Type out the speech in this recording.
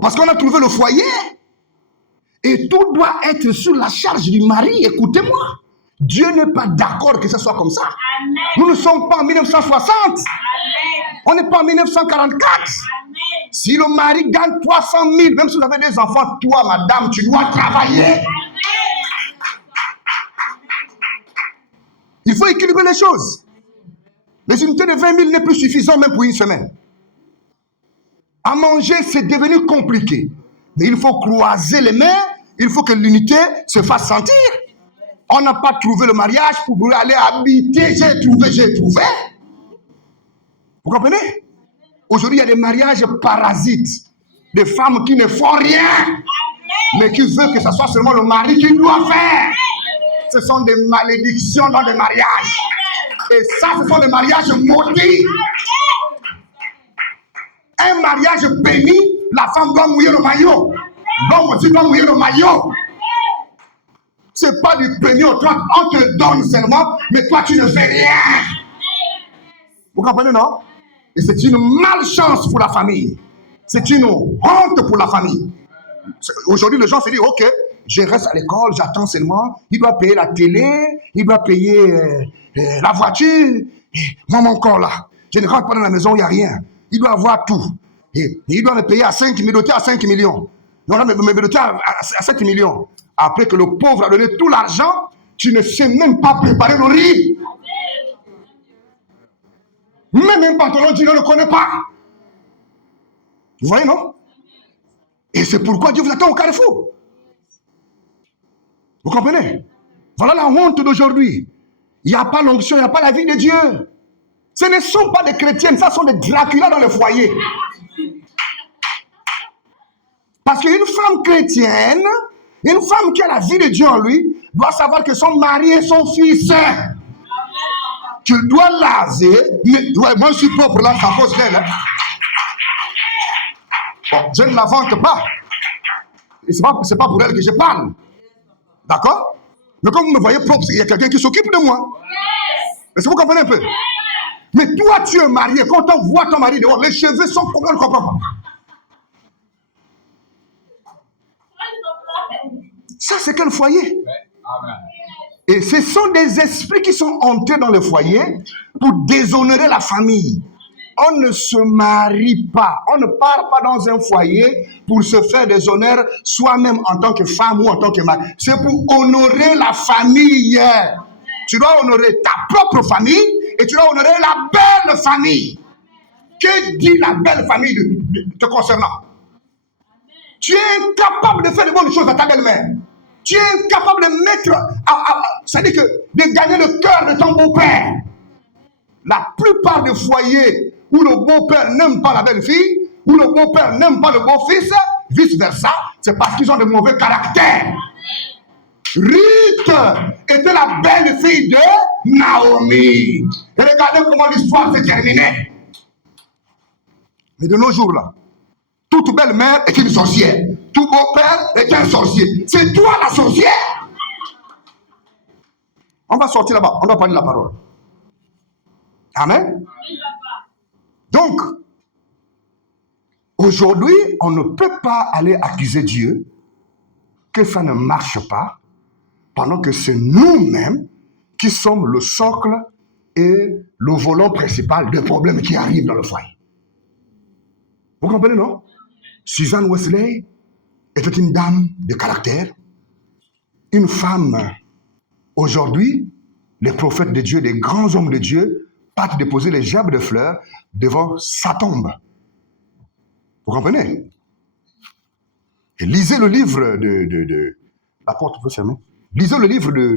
Parce qu'on a trouvé le foyer. Et tout doit être sur la charge du mari. Écoutez-moi. Dieu n'est pas d'accord que ce soit comme ça. Amen. Nous ne sommes pas en 1960. Amen. On n'est pas en 1944. Amen. Si le mari gagne 300 000, même si vous avez des enfants, toi, madame, tu dois travailler. Amen. Il faut équilibrer les choses. Les unités de 20 000 n'est plus suffisant même pour une semaine. À manger, c'est devenu compliqué. Mais il faut croiser les mains. Il faut que l'unité se fasse sentir. On n'a pas trouvé le mariage pour aller habiter. J'ai trouvé. Vous comprenez? Aujourd'hui, il y a des mariages parasites. Des femmes qui ne font rien. Mais qui veulent que ce soit seulement le mari qui doit faire. Ce sont des malédictions dans les mariages. Et ça, ce sont des mariages maudits. Un mariage béni, la femme doit mouiller le maillot. L'homme aussi doit mouiller le maillot. C'est pas du béni au toi, on te donne seulement, mais toi tu ne fais rien. Vous comprenez, non? Et c'est une malchance pour la famille. C'est une honte pour la famille. Aujourd'hui, les gens se disent, ok, je reste à l'école, j'attends seulement. Il doit payer la télé, il doit payer la voiture. Et moi, mon corps là, je ne rentre pas dans la maison, il n'y a rien. Il doit avoir tout. Et il doit me payer à 5 millions, à 5 millions. Il doit me doter à 7 millions. Après que le pauvre a donné tout l'argent, tu ne sais même pas préparer le riz. Même un pantalon, tu ne le connais pas. Vous voyez, non? Et c'est pourquoi Dieu vous attend au carrefour. Vous comprenez? Voilà la honte d'aujourd'hui. Il n'y a pas l'onction, il n'y a pas la vie de Dieu. Ce ne sont pas des chrétiennes, ça sont des Dracula dans le foyer. Parce qu'une femme chrétienne, une femme qui a la vie de Dieu en lui, doit savoir que son mari est son fils. Tu dois laver. Ouais, moi je suis propre là, ça cause d'elle. Hein. Bon, je ne la vante pas. Ce n'est pas pour elle que je parle. D'accord? Mais comme vous me voyez propre, il y a quelqu'un qui s'occupe de moi. Est-ce que vous comprenez un peu? Mais toi, tu es marié. Quand on voit ton mari dehors, les cheveux sont comme on ne comprend pas. Ça, c'est quel foyer? Et ce sont des esprits qui sont entrés dans le foyer pour déshonorer la famille. On ne se marie pas. On ne part pas dans un foyer pour se faire des honneurs soi-même en tant que femme ou en tant que mari. C'est pour honorer la famille. Tu dois honorer ta propre famille et tu dois honorer la belle famille. Que dit la belle famille te concernant? Tu es incapable de faire de bonnes choses à ta belle-mère. Tu es incapable de mettre, c'est-à-dire que de gagner le cœur de ton beau-père. La plupart des foyers où le beau-père n'aime pas la belle-fille, où le beau-père n'aime pas le beau-fils, vice-versa, c'est parce qu'ils ont de mauvais caractères. Ruth était la belle-fille de Naomi. Et regardez comment l'histoire s'est terminée. Mais de nos jours là, toute belle-mère est une sorcière. Tout beau-père est un sorcier. C'est toi la sorcière. On va sortir là-bas. On va parler de la parole. Amen. Donc, aujourd'hui, on ne peut pas aller accuser Dieu que ça ne marche pas pendant que c'est nous-mêmes qui sommes le socle et le volant principal des problèmes qui arrivent dans le foyer. Vous comprenez, non? Suzanne Wesley était une dame de caractère, une femme. Aujourd'hui, les prophètes de Dieu, les grands hommes de Dieu, partent déposer les gerbes de fleurs devant sa tombe. Vous comprenez? Et lisez le livre de... La porte peut fermer. Lisez le livre de